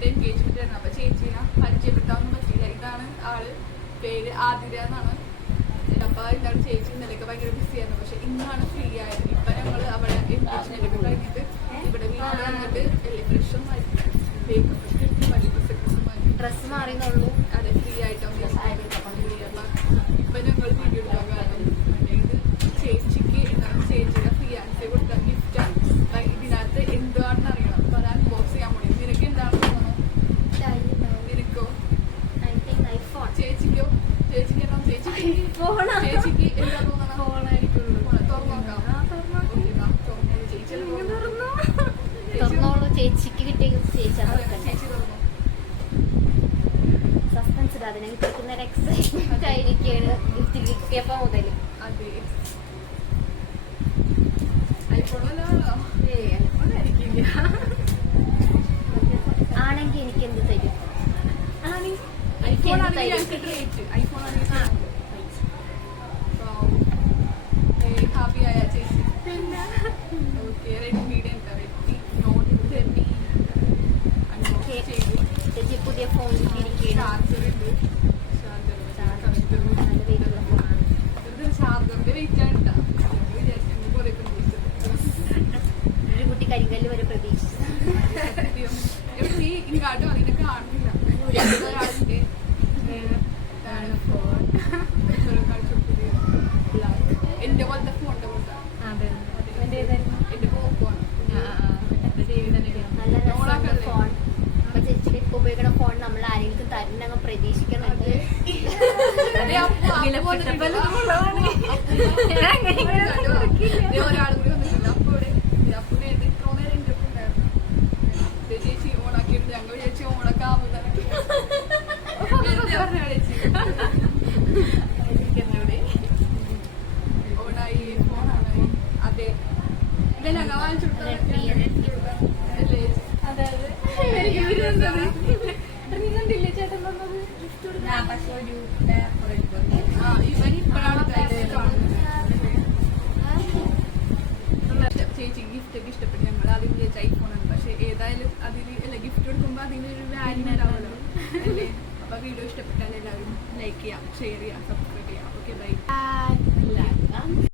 ചേച്ചിയുടെ എൻഗേജ്മെന്റ് ആയിരുന്നു. അപ്പൊ ചേച്ചീനെ പരിചയപ്പെട്ടാന്നും പറ്റിയില്ല. ഇതാണ് ആള്, പേര് ആതിര എന്നാണ്. അപ്പൊ എന്താണ് ചേച്ചി ഇന്നലെയൊക്കെ ഭയങ്കര ബിസി ആയിരുന്നു. പക്ഷെ ഇന്നാണ് ഫ്രീ ആയത്. ഇപ്പൊ ഞങ്ങള് അവിടെ എൻഗേജ്മെന്റ് ഒക്കെ കഴിഞ്ഞിട്ട് ഇവിടെ വീട്ടിൽ വന്നിട്ട് ഫ്രഷും ഡ്രസ് മാറിയെന്നുള്ളൂ. അതെ, ഫ്രീ ആയിട്ടൊന്നും ഇപ്പൊ ഞങ്ങൾ വീഡിയോ എടുക്കാൻ കാരണം ഇത് ചേച്ചിക്ക് എന്താണ് ചേച്ചിയുടെ ഫിയാൻസി കൊടുത്ത ഗിഫ്റ്റാണ്. ഇതിനകത്ത് എന്താണെന്ന് അറിയണം. അപ്പൊ അത് അൺബോക്സ് ചെയ്യാൻ പോയി. നിനക്ക് എന്താണെന്ന് തോന്നുന്നു? നിനക്കോ? ചേച്ചിക്കോ? ചേച്ചിക്ക് എന്താ? ചേച്ചിക്ക് എന്താ തോന്നണം? ഫോണായിരിക്കുള്ളൂ. തുറന്നു നോക്കാം. ചേച്ചിക്ക് കിട്ടിയ ചേച്ചി ചേച്ചി തുറന്നു. സസ്പെൻസ് അതിനെ കിട്ടുന്ന ഒരു എക്സൈറ്റ്മെന്റ് ആയിരിക്കുകയാണ് ഗിഫ്റ്റ് കിട്ടിയപ്പോ മുതല്. അതെ, ഐഫോണല്ലോ. ഐഫോണായിരിക്കില്ല. ആണെങ്കിൽ എനിക്ക് എന്ത് തരും? ഐഫോൺ ആണെങ്കിൽ ഹാപ്പിയായ ചേച്ചി. ഓക്കെ, റെഡ്മിയുടെ റെഡ്മി നോട്ട് 30 അൺബോക്സ് ചെയ്തു. ചേച്ചി പുതിയ ഫോൺ ചാർജർ ഉണ്ട്. ചാർജറിന്റെ വെയിറ്റ് ആണ് വിചാരിച്ചു കുറെ ഒരു കുട്ടി കരിങ്കല്ല് വരെ പ്രതീക്ഷിച്ചു. ഇങ്ങാട്ടും അതിനെ കാണുന്നില്ല. ഒരാളിന്റെ ഫോൺ എന്റെ പോലത്തെ ഫോണിന്റെ പോലത്തെ എന്റെ പോക്കോണ്. നല്ല രസമുള്ള ഫോൺ. അപ്പൊ ചേച്ചിയുടെ ഇപ്പൊ ഉപയോഗിക്കുന്ന ഫോൺ നമ്മൾ ആരെങ്കിലും തരുന്നങ്ങ് പ്രതീക്ഷിക്കുന്നുണ്ട്. ഒരാൾ കൂടി വന്നിട്ടുണ്ട്. അപ്പൊ അപ്പൊ ഇത്ര നേരം എന്റെ ഒപ്പം ഉണ്ടായിരുന്നു. ചേച്ചി ഓണാക്കിയിട്ട് ഞങ്ങൾ ചേച്ചി ഓണൊക്കെ ആവുന്നതാണ് ഓണായി, ഫോണാണായി. അതെ, ഇല്ല ഞങ്ങൾ വാങ്ങിച്ചു ചേച്ചി ഗിഫ്റ്റ് ഒക്കെ ഇഷ്ടപ്പെട്ടു. ഞങ്ങൾ ആദ്യം വിചാരിച്ച ഐഫോണാണ്. പക്ഷെ ഏതായാലും അതിൽ ഗിഫ്റ്റ് കൊടുക്കുമ്പോൾ അതിനൊരു വാല്യൂ ഉണ്ടാവുമല്ലോ അല്ലേ. അപ്പൊ വീഡിയോ ഇഷ്ടപ്പെട്ടാൽ എല്ലാവരും ലൈക്ക് ചെയ്യാം, ഷെയർ ചെയ്യാം, സബ്സ്ക്രൈബ് ചെയ്യാം. Okay, by.